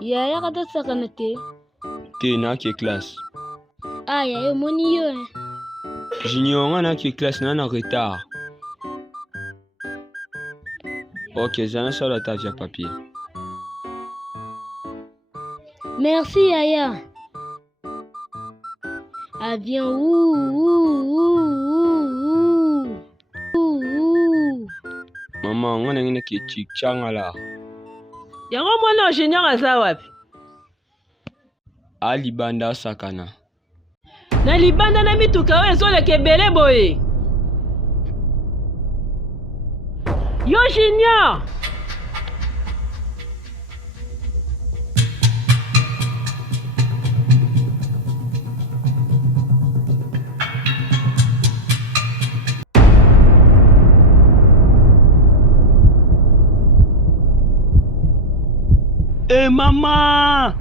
Yaya kata sakana te? Te na ke classe. Ah, yaya moni yo. Junior nga na ke classe na retard. Ok, j'en ai sur la table, papier. Merci Yaya. Avion Maman, nga na ngine ke changa la. Yango mwana ingénieur aza wapi? A libanda sakana. Na libanda na mituka oyo ezoleka ebele boye. Yo Junior! Eh maman!